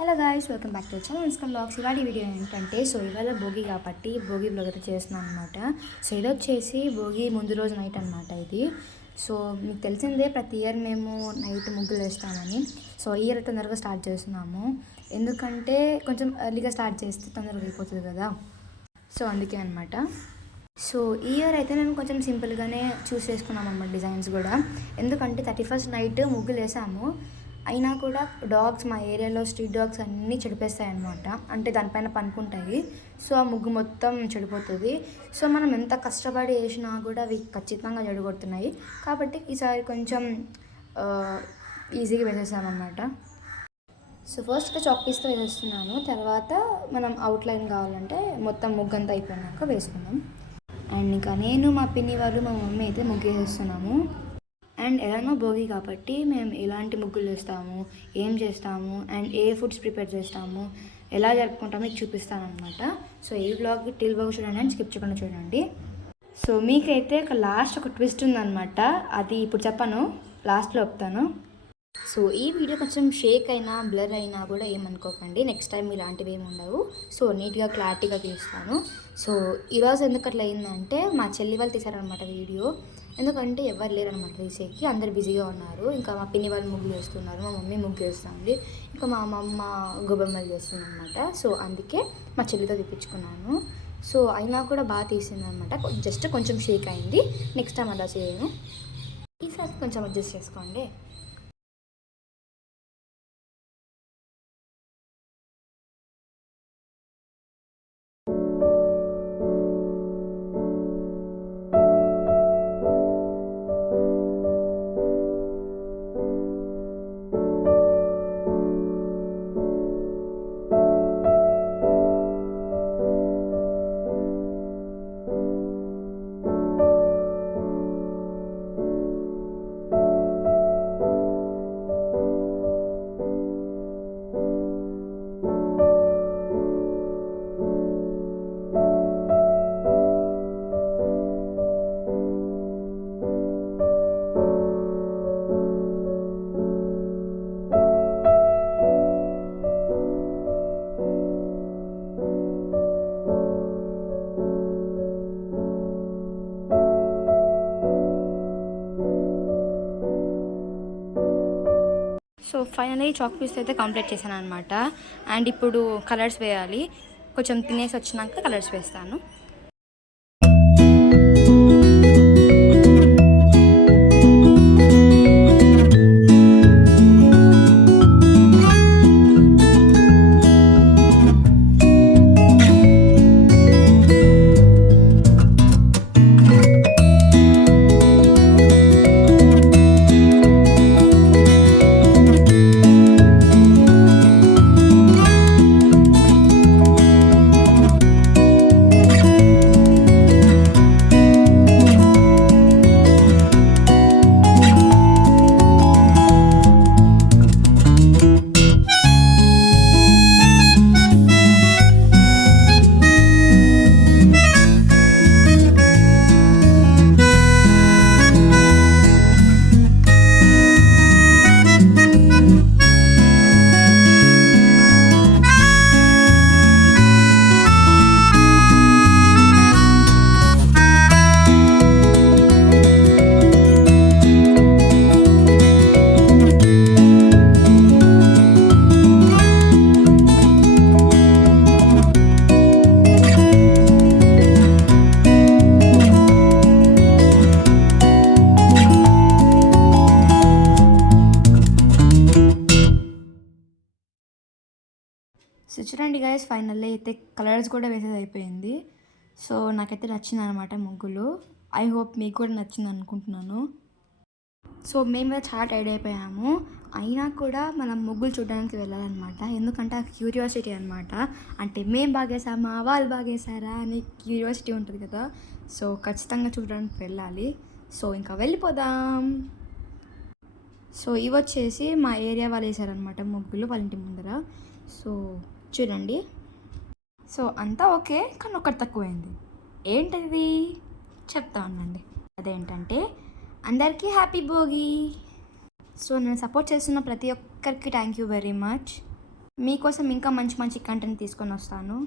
Hello guys, welcome back to channel ఇన్స్కమ్ blogs. ఇవాళ video ఏంటంటే ఇవాళ భోగి కాబట్టి భోగి బ్లాగ్ అయితే చేస్తున్నాను అనమాట. ఇది వచ్చేసి భోగి ముందు రోజు నైట్ అనమాట ఇది. మీకు తెలిసిందే ప్రతి ఇయర్ మేము నైట్ ముగ్గులు వేస్తామని. ఈ ఇయర్ తొందరగా స్టార్ట్ చేస్తున్నాము, ఎందుకంటే కొంచెం ఎర్లీగా స్టార్ట్ చేస్తే తొందరగా అయిపోతుంది కదా. అందుకే అనమాట. ఈ ఇయర్ అయితే మేము కొంచెం సింపుల్గానే చూస్ చేసుకున్నాం అన్నమాట డిజైన్స్ కూడా. ఎందుకంటే 31st నైట్ ముగ్గులు వేసాము, అయినా కూడా డాగ్స్ మా ఏరియాలో స్ట్రీట్ డాగ్స్ అన్నీ చెడిపేస్తాయి అన్నమాట. అంటే దానిపైన పనుకుంటాయి. ఆ ముగ్గు మొత్తం చెడిపోతుంది. మనం ఎంత కష్టపడి వేసినా కూడా అవి ఖచ్చితంగా చెడగొడుతున్నాయి. కాబట్టి ఈసారి కొంచెం ఈజీగా వేసేసామన్నమాట. ఫస్ట్ చాక్ పీస్తో వేసేస్తున్నాను. తర్వాత మనం అవుట్లైన్ కావాలంటే మొత్తం ముగ్గు అంతా అయిపోయినాక వేసుకుందాం. అండ్ ఇంకా నేను, మా పిన్ని వాళ్ళు, మా మమ్మీ అయితే ముగ్గు వేసేస్తున్నాము. అండ్ ఎలానో భోగి కాబట్టి మేము ఎలాంటి ముగ్గులు వేస్తాము, ఏం చేస్తాము, అండ్ ఏ ఫుడ్స్ ప్రిపేర్ చేస్తాము, ఎలా జరుపుకుంటామో మీకు చూపిస్తాను అనమాట. ఈ వ్లాగ్ టిల్ బాగా చూడండి అండ్ స్కిప్ చేయకుండా చూడండి. మీకైతే లాస్ట్ ఒక ట్విస్ట్ ఉందన్నమాట, అది ఇప్పుడు చెప్పను, లాస్ట్లో చెప్తాను. ఈ వీడియో కొంచెం షేక్ అయినా బ్లర్ అయినా కూడా ఏమనుకోకండి. నెక్స్ట్ టైం ఇలాంటివి ఏమి ఉండవు. నీట్గా క్లారిటీగా తీస్తాను. ఈరోజు ఎందుకు అట్లా అయిందంటే మా చెల్లి వాళ్ళు తీశారనమాట వీడియో. ఎందుకంటే ఎవరు లేరనమాట తీసేకి, అందరు బిజీగా ఉన్నారు. ఇంకా మా పిన్ని వాళ్ళు ముగ్గులు వేస్తున్నారు, మా మమ్మీ ముగ్గు వేస్తుంది, ఇంకా మా అమ్మమ్మ గొబ్బెమ్మలు చేస్తుంది అనమాట. అందుకే మా చెల్లితో తెప్పించుకున్నాను. అయినా కూడా బాగా తీసింది అనమాట. జస్ట్ కొంచెం షేక్ అయింది. నెక్స్ట్ టైం అలా చేయను. ఈసారి కొంచెం అడ్జస్ట్ చేసుకోండి. ఫైనలీ చాక్ పీస్ అయితే కంప్లీట్ చేశాను అనమాట. అండ్ ఇప్పుడు కలర్స్ వేయాలి. కొంచెం తినేసి వచ్చినాక కలర్స్ వేస్తాను. చూడండి గైస్, ఫైనల్లీ అయితే కలర్స్ కూడా వేసేది అయిపోయింది. నాకైతే నచ్చింది అనమాట ముగ్గులు. ఐ హోప్ మీకు కూడా నచ్చింది అనుకుంటున్నాను. మేము చాలా టైర్డ్ అయిపోయాము, అయినా కూడా మనం ముగ్గులు చూడడానికి వెళ్ళాలన్నమాట. ఎందుకంటే ఆ క్యూరియాసిటీ అనమాట. అంటే మేము బాగేసామా, వాళ్ళు బాగేసారా అని క్యూరియాసిటీ ఉంటుంది కదా. ఖచ్చితంగా చూడడానికి వెళ్ళాలి. ఇంకా వెళ్ళిపోదాం. ఇవి వచ్చేసి మా ఏరియా వాళ్ళు వేసారనమాట ముగ్గులు వాళ్ళ ఇంటి ముందర. చూడండి. అంతా ఓకే, కానీ ఒకటి తక్కువైంది. ఏంటది చెప్తా ఉండండి. అదేంటంటే అందరికీ హ్యాపీ భోగి. నేను సపోర్ట్ చేస్తున్న ప్రతి ఒక్కరికి థ్యాంక్ యూ వెరీ మచ్. మీకోసం ఇంకా మంచి మంచి కంటెంట్ తీసుకొని వస్తాను.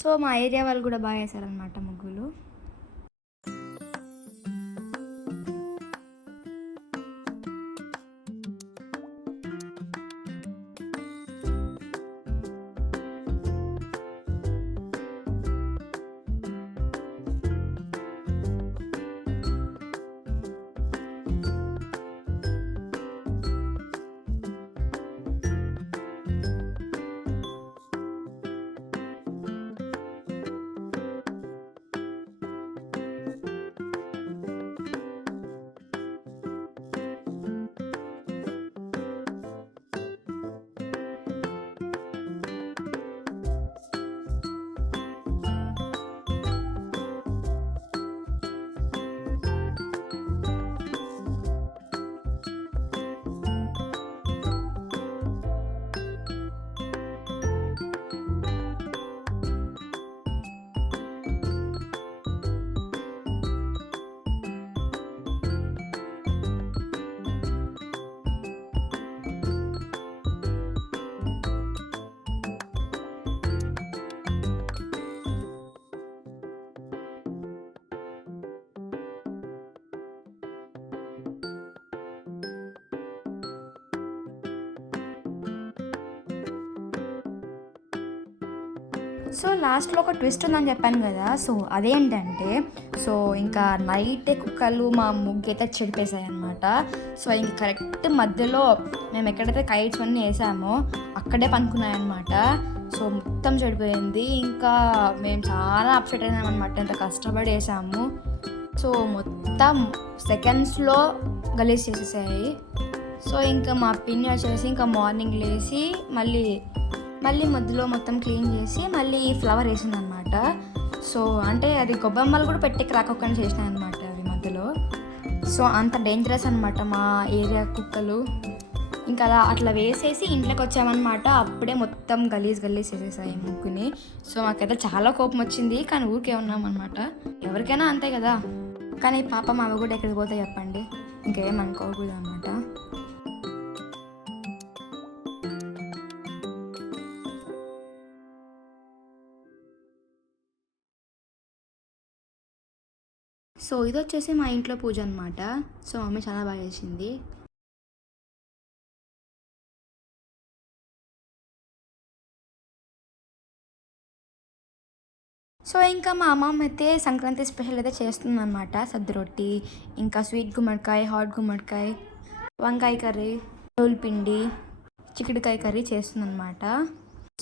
సో మా ఏరియా వాళ్ళు కూడా బాగా వేశారనమాట ముగ్గులు. సో లాస్ట్లో ఒక ట్విస్ట్ ఉందని చెప్పాను కదా. సో అదేంటంటే సో ఇంకా నైటే కుక్కలు మా ముగ్గు అయితే చెడిపేశాయి అనమాట. సో ఇంక కరెక్ట్ మధ్యలో మేము ఎక్కడైతే కైట్స్ అన్నీ వేసామో అక్కడే పనుకున్నాయన్నమాట. సో మొత్తం చెడిపోయింది. ఇంకా మేము చాలా అప్సెట్ అయినామన్నమాట, ఎంత కష్టపడి వేసాము. సో మొత్తం సెకండ్స్లో గలీజ్ చేసేసాయి. సో ఇంకా మా పిన్ని వచ్చేసి ఇంకా మార్నింగ్ లేచి మళ్ళీ మధ్యలో మొత్తం క్లీన్ చేసి మళ్ళీ ఫ్లవర్ వేసిందనమాట. సో అంటే అది గొబ్బెమ్మలు కూడా పెట్టి రాకొక్కని చేసినాయి అనమాట అవి మధ్యలో. సో అంత డేంజరస్ అనమాట మా ఏరియా కుక్కలు. ఇంకా అట్లా వేసేసి ఇంట్లోకి వచ్చామన్నమాట. అప్పుడే మొత్తం గలీజ్ చేసేసాయి ముగ్గుని. సో మాకైతే చాలా కోపం వచ్చింది, కానీ ఊరికే ఉన్నామన్నమాట. ఎవరికైనా అంతే కదా. కానీ పాపం అవి కూడా ఎక్కడికి పోతాయి చెప్పండి, ఇంకేమనుకోకూడదు అనమాట. సో ఇది వచ్చేసి మా ఇంట్లో పూజ అనమాట. సో మమ్మీ చాలా బాగా చేసింది. సో ఇంకా మా అమ్మమ్మ అయితే సంక్రాంతి స్పెషల్ అయితే చేస్తుందన్నమాట. సద్దు రొట్టి, ఇంకా స్వీట్ గుమ్మడికాయ, హాట్ గుమ్మడికాయ, వంకాయ కర్రీ, పిండి, చిక్కుడుకాయ కర్రీ చేస్తుందన్నమాట.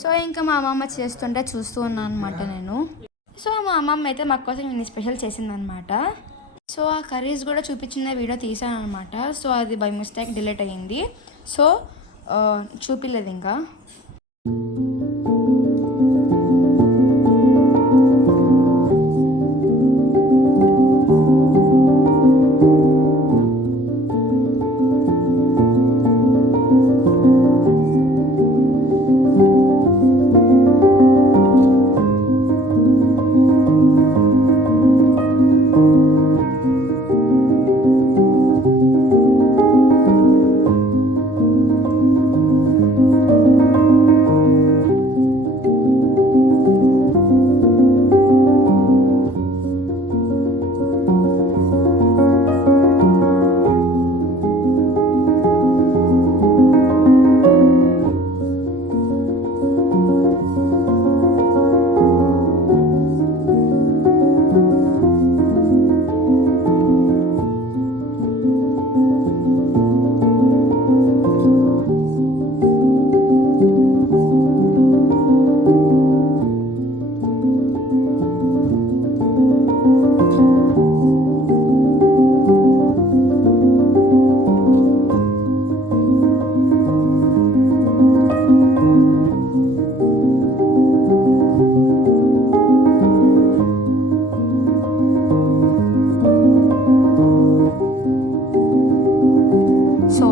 సో ఇంకా మా అమ్మమ్మ చేస్తుంటే చూస్తూ ఉన్నాను అనమాట నేను. సో మా అమ్మమ్మ అయితే మా కోసం ఇన్ని స్పెషల్ చేసిందనమాట. సో ఆ కర్రీస్ కూడా చూపించిన వీడియో తీసాను అనమాట. సో అది బై మిస్టేక్ డిలీట్ అయ్యింది. సో చూపించలేదు ఇంకా.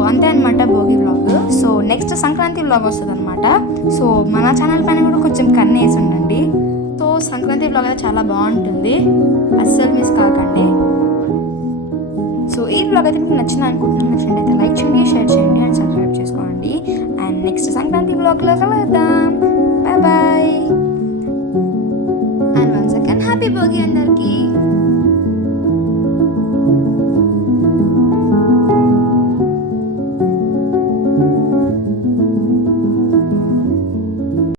అంతే అనమాట Bhogi vlog. So next Sankranti vlog వస్తుంది అనమాట. సో మన ఛానల్ పైన కూడా కొంచెం కన్నేసి ఉండండి. సో సంక్రాంతి వ్లాగ్ అయితే చాలా బాగుంటుంది, అస్సలు మిస్ కాకండి. సో ఈ వ్లాగ్ అయితే మీకు నచ్చింది అనుకుంటున్నాను. నచ్చినట్లయితే లైక్ చేయండి, షేర్ చేయండి అండ్ సబ్స్క్రైబ్ చేసుకోండి. అండ్ అండ్ నెక్స్ట్ సంక్రాంతి బ్లాగ్లో కలుద్దాం. Bye bye and once again happy Bhogi అందరికీ.